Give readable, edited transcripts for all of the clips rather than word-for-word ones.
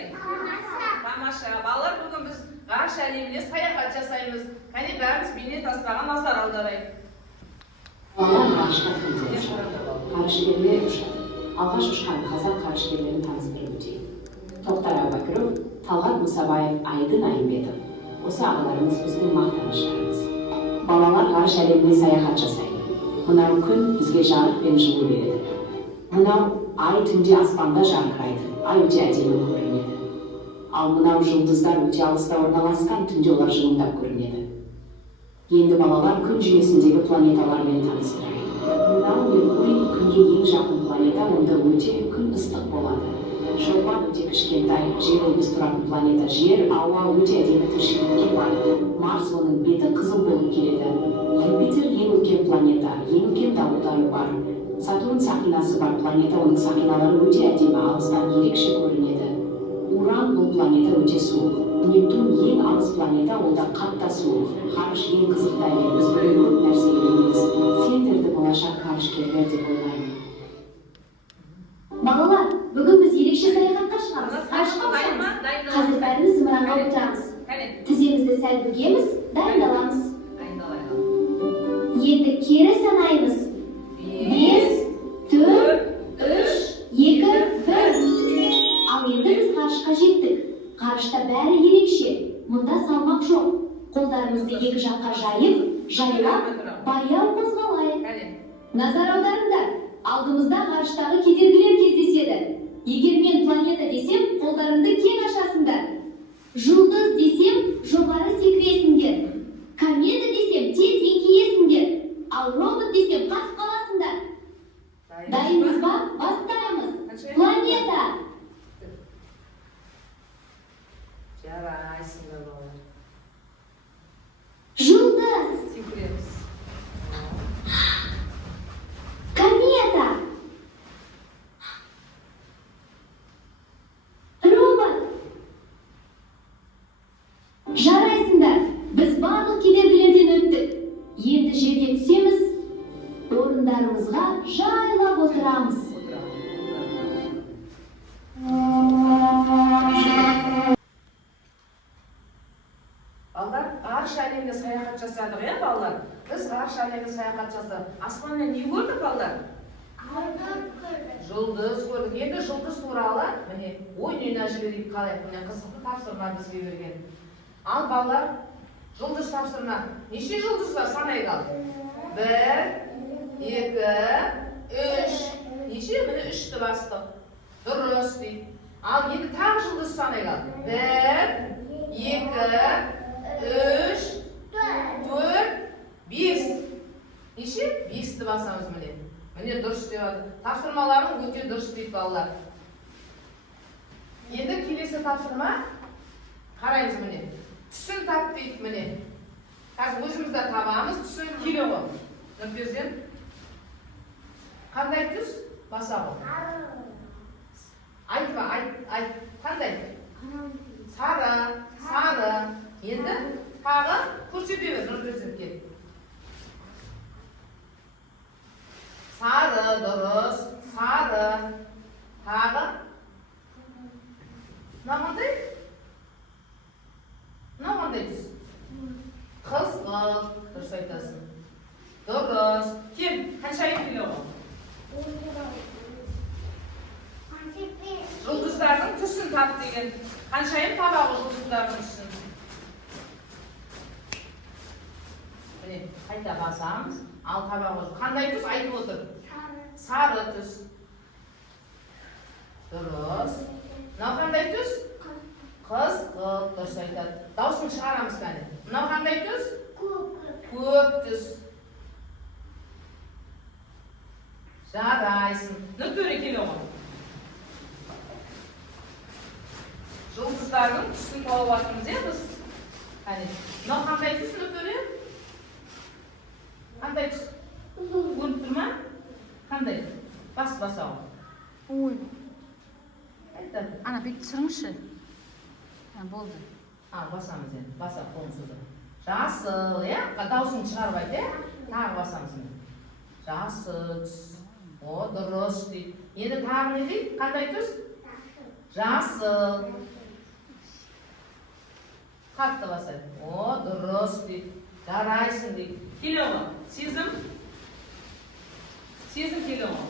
жарайды? Тамаша. Балалар, бүгін біз ғарыш әлеміне саяхат жасаймыз. Кәне бәріміз бейне таспаға назар аударайық. Балалар ғарышқа кімде ұшады? Ғарышкерлер ұшады. Алғаш ұшқан қазақ ғарышкерлерін таныстырып өтейік. Тоқтар Әубәкіров, Талғат Мұсабаев, Айдын Айымбетов. Осы ағаларымыз біздің мақтаныштарымыз. Балалар ғарыш әлеміне саяхат жасайды. Мынау күн бізге жарық пен жылу береді. Мынау ай түнде аспанда жарқырайды. Ай өте әдемі көрінеді. Ал мынау жұлдыздар өте алыста орналасқан, түнде олар жылындап көрінеді. Енді балалар күн жүйесіндегі планеталармен таныстырайық. Мынау Меркурий күнге ең жақын планета, онда өте күн ыстық болады. Шолпан өте кішкентай, жер біз тұратын планета. Жер, ауа өте әдемі тіршілікке бар. Марс оның беті қызыл болып келеді. Юпитер ең үлкен планета, ең үлкен дауылдары бар. Сатурн сақинасы бар планета, оның сақиналары өте әдемі, алыстан ерекше көрінеді. Уран бұл планета өте суық. Нептун ең алыс планета, онда қатты суық. Ғарыш ең қызықты әлем, біз бір көп нәрсе үйренеміз. Сендерді болашақ ғарышкерлер деп ойлаймын. Балалар, бүгін біз ерекше саяхатқа шығамыз. Ғарышқа ұшамыз. Қазір бәріміз зымыранға отырамыз. Тіземізді сәл бүгеміз, дайындаламыз. Енді кері санаймыз. 5, 4, 3, 2, 1. Ал енді біз ғарышқа жеттік. Ғарышта бәрі ерекше. Мұнда салмақ жоқ. Қолдарымызды екі жаққа жайып, жайлап, баяу қозғалайық. Назар аударыңдар. Алдымызда ғарыштағы кедергілер кездеседі. Егер мен планета десем, қолдарыңды кең ашасыңдар. Жұлдыз десем, жоғары секіресіңдер. Комета десем, тез еңкейесіңдер. Ал робот десем, қатып қаласыңдар. Дайынбыз ба? Бастаймыз. Планета. Жарайсыңдар балалар. Жұлдыз. Секіреміз. Комета. Робот. Жарайсыңдар. Біз барлық кедергілерден өттік. Енді жерге түсеміз. Орындарымызға жайлап отырамыз. Балалар, ғарыш әлеміне саяхат жасадық, балалар? Біз ғарыш әлеміне саяхат жасадық. Аспаннан не көрдік, балалар? Жұлдыз көрдік. Енді жұлдыз туралы, міне, ойнына жіберейік қалайық. Міне қызықты тапсырма бізге берген. Ал балалар, жұлдыз тапсырма. Неше жұлдыз бар? Санайық ал. 1, 2, 3. Неше? Міне 3-ті бастық. Дұрыс дейді. Ал енді тағы жұлдыз санайық ал. 1, 2, 3, 4, 5. Неше? 5-ті басамыз міне. Міне дұрыс деп ады. Тапсырмаларың өте дұрыс дейді балалар. Енді келесі тапсырма. Қараймыз міне. Түсін тап дейді міне. Қазір өзімізді табамыз, түсін келе ғой. Нұрперзен. Қандай түс? Баса ғой. Айтпа, айт. Қандай? Сары, сары. Енді тағы көрсете бер, Нұрперзен кел. Сары, дұрыс, сары. Тағы. Мынандай? Мынандай түс? Қызғылт, дұрыс айтасың. Дұрыс. Кел, қаншайым келе ғой? Жұлдыздардың түсін тап деген. Қаншайым табағы жұлдыздардың түсін. Міне, қайта басамыз. Ал табағы қандай түс? Айтып отыр. Сары түс. Дұрыс. Мынау қандай түс? Қызғылт, дұрыс айтады. Дауысын шығарамыз кәне. Мынау қандай түс? Көк түс. Жарайсың. Нұртөре келе ғой. Жұлдыздардың түсін тауып атымыз біз. Мынау қандай түс, Нұртөре? Қандай түс? Көріп тұр ма? Қандай? Баса-ау. Ой. Айтады. Ана бет түсіріңізші. Болды. Басамыз енді. Баса қолын созып. Жасыл, дауысын шығарып айт, тағы басамыз енді. Жасыл түс. О, дұрыс дейді. Енді тағы не дейді? Қандай түс? Жасыл. Қатты басайық. О, дұрыс дейді. Жарайсың дейді. Келе ғой. Сезім келе ғой.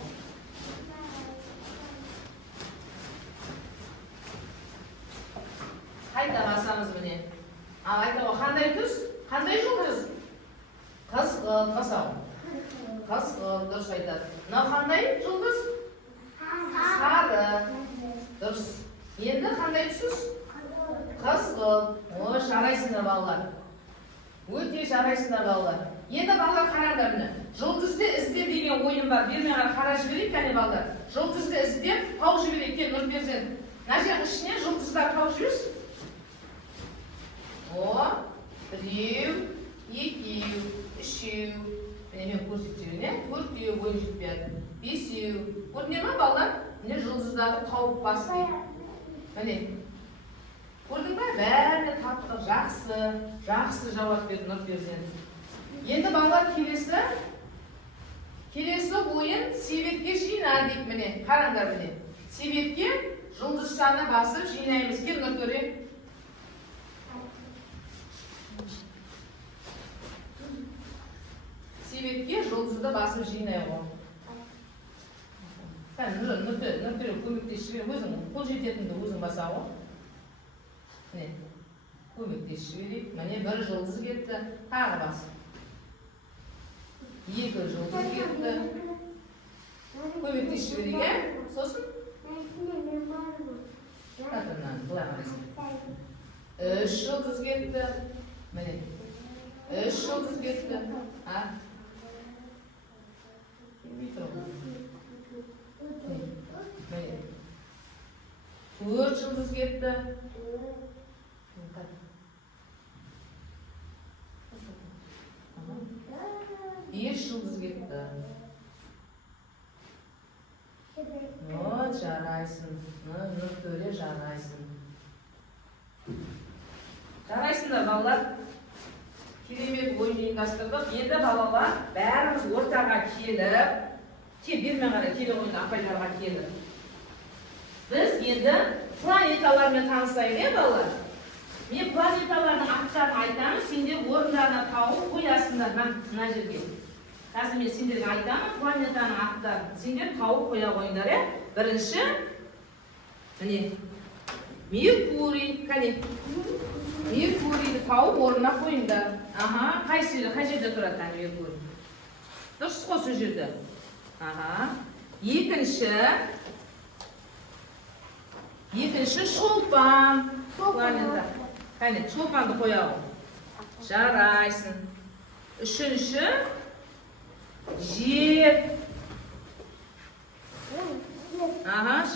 Қайта басамыз міне. Ал айта ғой, қандай түс? Қандай жұлдыз? Қызғылт, басау. Қызғылт, дұрыс айтады. Мынау қандай жұлдыз? Сары. Дұрыс. Енді қандай түсіз? Қызғылт. О, жарайсыңдар балалар. Өте жарайсыңдар балалар. Енді балалар қараңдар міне. Жұлдызды іздеп деген ойын бар. Бермей қара жіберейік, кәне балалар. Жұлдызды іздеп тауып жіберейік. Кел, Нұрперзент. Мына жердің ішіне жұлдыздар тауып жіберші. О, біреу, екеу, үшеу. Мен көрсетейін, төртеу бойы жетпеді. Бесеу. Көріне ма балалар? Міне жұлдыздарды тауып бас дейді. Міне. Көрдің ба? Бәріне таптық. Жақсы жауап берді Нұрперзент. Енді балалар келесі ойын себетке жина дейді міне. Қараңдар міне. Себетке жұлдызшаны басып жинаймыз. Кел Нұртөре. Себетке жұлдызды басып жинай ғой. Нұртөре көмектесіп жібер. Өзің қол жететінді өзің баса ғой. Міне. Көмектесіп жіберейік. Міне бір жұлдыз кетті. Тағы бас. Екі жұлдыз кетті. Көмектесіп жіберейік, сосын? Үш жұлдыз кетті. Міне. Үш жұлдыз кетті. Төрт жұлдыз кетті. Бес жұлдыз кетті. О, жарайсың. Нұртөре жарайсың. Жарайсыңдар балалар. Керемет ойын ұйымдастырдық. Енді балалар бәріміз ортаға келіп, берме ғана келі ойын апайларға келіп. Біз енді планеталармен танысайық, балалар. Мен планеталардың аттарын айтамын, сендер орындарына тауып қоясыңдар мына жерге. Қазір мен сендерге айтамын, планетаның аттарын. Сендер тауып қоя қойыңдар, Бірінші, міне, Меркурий, кәне. Меркурийді тауып орнына қойыңдар. Қай жерде тұрады Меркурий? Дұрыс қой сол жерде. Екінші шолпан планета. Кәне, шолпанды қояғым. Жарайсың. Үшінші жер.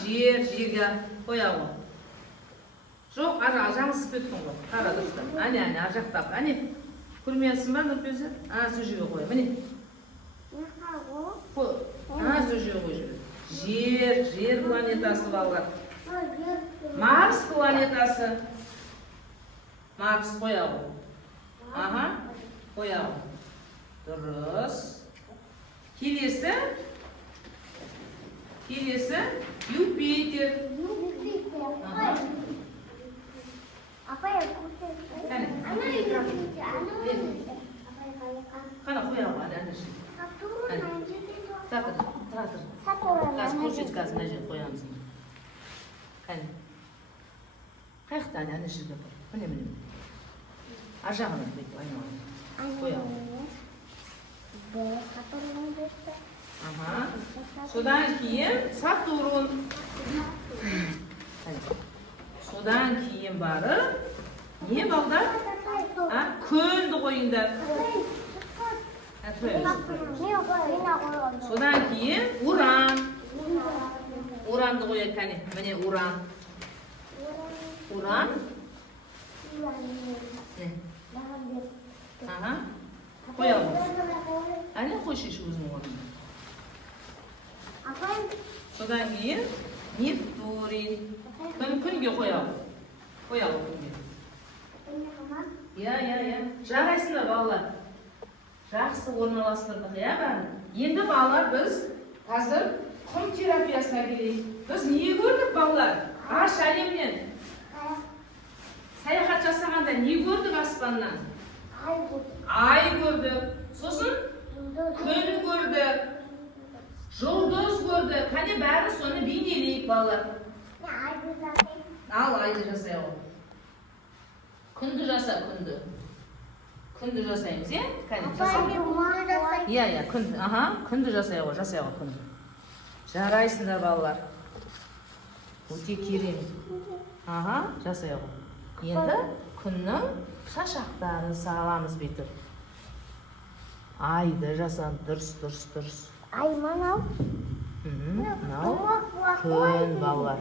Жерге қояғым. Жоқ, жаңылсып кеттің ғой. Қара дұрыстап. Әне, аржақтап. Әне, көрмейсің ба Нұрпезі? Сол жерге қой. Міне. Сол жерге қой жүреді. Жер планетасы балалар. Марс планетасы. Марс қояғым. Қояғым. Дұрыс. Келесі Юпитер. Қана қояғым, әнеші. Татыр. Қазір көрсет қазір мына жерді қоямыз. Қане. Қаяқтан әнеші де бар. Міне. Ажағына бейті айналайын. Қояғым. Содан кейін Сатурн. Содан кейін бары не балдар? Көнді қойыңдар. Содан кейін Уран. Уранды қояды кәне. Міне Уран. Қояғымыз. Әне қой шешу өзінің орнына. Содан кейін Нептурин. Күнге қояғым. Қояғым күнге. Жарайсыңдар балалар. Жақсы орналастырдық, бәрін. Енді балалар біз қазір құм терапиясына келейік. Біз не көрдік балалар? Ғарыш әлемінен саяхат жасағанда не көрдік аспаннан? Ай көрдік. Сосын күн көрдік. Жұлдыз көрдік. Қане бәрі соны бейнелейік балалар. Ал айды жасайық. Күнді жаса, күнді. Күнді жасаймыз, е? Кәне жасайық. Иә, күнді. Күнді жасайық, күнді. Жарайсыңдар балалар. Өте керемет. Жасайық. Енді күннің шашақтарын саламыз бүйтіп. Айды жасам, дұрыс. Ай, манау. Мынау күн балалар.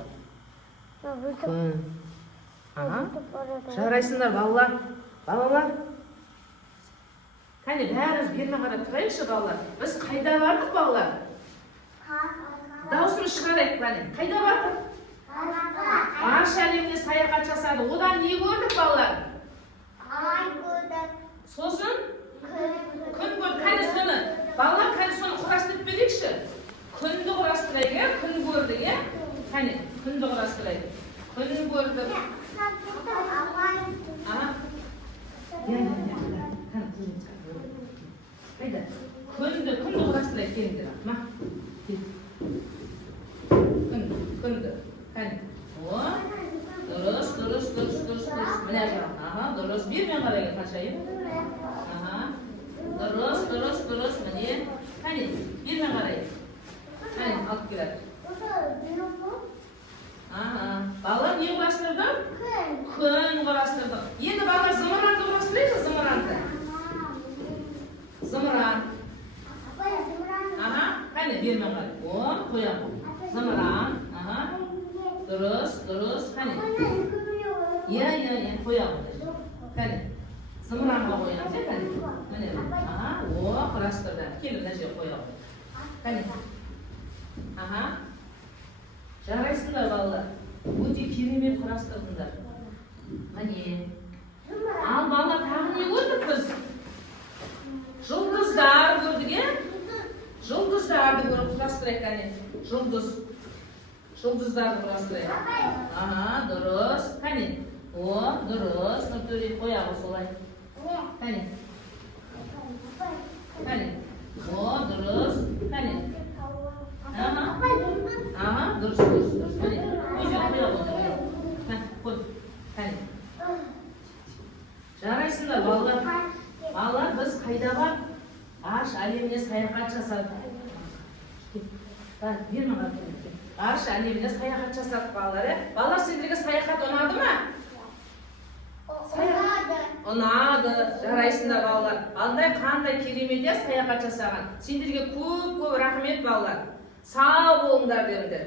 Күн. Жарайсыңдар балалар. Балалар. Кәне бәріміз беріне қарап тұрайықшы балалар. Біз қайда бардық балалар? Даусымыз шығарайық кәне. Қайда бардық? Ғарыш әлеміне саяхат жасады. Одан не көрдік балалар? Ай көрдік. Сосын күн көрдік. Кәне соны балалар кәне соны құрастырып берейікші. Күнді құрастырайық, күн көрдік, е? Кәне күнді құрастырайық. Күн көрдік. Күнді құрастырайық келіңдер. Күнді. Кәне. Дұрыс. Міне жақ. Дұрыс. Бермен қарайын қашайын. Дұрыс. Міне. Кәне. Бермен қарайын. Кәне, алып келеді. Балалар не құрастырдық? Күн құрастырдық. Енді балалар зымыранды құрастырайық, зымыранды. Зымыран. Кәне, бермен қарайын. Қоям. Зымыран. Дұрыс. Кәне. Иә, қоям. Кәне. Зымыранға қоямыз, кәне. Міне. Құрастырды. Келі мына жер қоям. Кәне. Жарайсыңдар балалар. Өте керемет құрастырдыңдар. Міне. Ал балалар тағы не көрдік біз? Жұлдыздар көрдік, е? Жұлдыздарды құрастырайық, кәне. Жұлдыздарды құрастырайық. Дұрыс. Кәне. Дұрыс. Нұртөре қояғы солай. Кәне. Дұрыс. Кәне. Дұрыс. Кәне. Қой. Кәне. Жарайсыңдар балалар. Балалар біз қайда бар? Ғарыш әлеміне саяхат жасадық. Ғарыш әлеміне саяхат жасадық балалар. Балалар сендерге саяхат ұнады ма? Ұнады. Жарайсыңдар балалар. Қандай керемет саяхат жасаған. Сендерге көп рахмет балалар. Сау болыңдар деңдер.